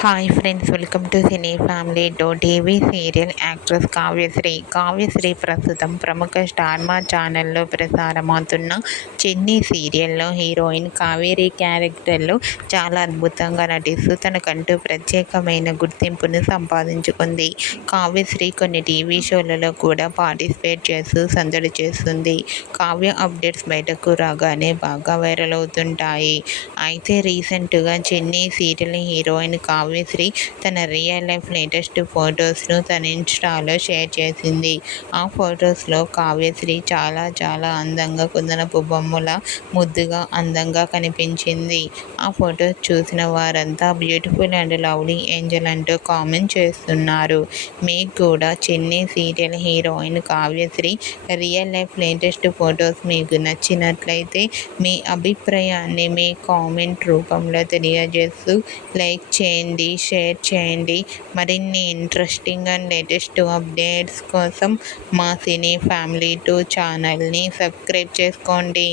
Hi friends, welcome to cine family two. TV serial actress Kavyasri ప్రస్తుతం ప్రముఖ star మా ఛానల్లో ప్రసారమవుతున్న చెన్నీ సీరియల్లో హీరోయిన్ కావేరి క్యారెక్టర్లో చాలా అద్భుతంగా నటిస్తూ తనకంటూ ప్రత్యేకమైన గుర్తింపును సంపాదించుకుంది. కావ్యశ్రీ కొన్ని టీవీ షోలలో కూడా పార్టిసిపేట్ చేస్తూ సందడి చేస్తుంది. కావ్య అప్డేట్స్ బయటకు రాగానే బాగా వైరల్ అవుతుంటాయి. అయితే రీసెంట్గా చెన్నీ సీరియల్ హీరోయిన్ కావ్యశ్రీ తన రియల్ లైఫ్ లేటెస్ట్ ఫొటోస్ను తన ఇన్స్టాలో షేర్ చేసింది. ఆ ఫొటోస్లో కావ్యశ్రీ చాలా చాలా అందంగా కుందనపు బొమ్మల ముద్దుగా అందంగా కనిపించింది. ఆ ఫొటోస్ చూసిన వారంతా బ్యూటిఫుల్ అండ్ లవ్లీ ఏంజల్ అంటూ కామెంట్ చేస్తున్నారు. మీకు కూడా చెన్నీ serial heroine Kavyasri real life latest photos మీకు నచ్చినట్లయితే మీ అభిప్రాయాన్ని మీ కామెంట్ రూపంలో తెలియజేస్తూ లైక్ చేయండి, షేర్ చేయండి. మరిన్ని ఇంట్రెస్టింగ్ అండ్ లేటెస్ట్ అప్డేట్స్ కోసం మా సినీ ఫ్యామిలీ 2 ఛానల్ని సబ్స్క్రైబ్ చేసుకోండి.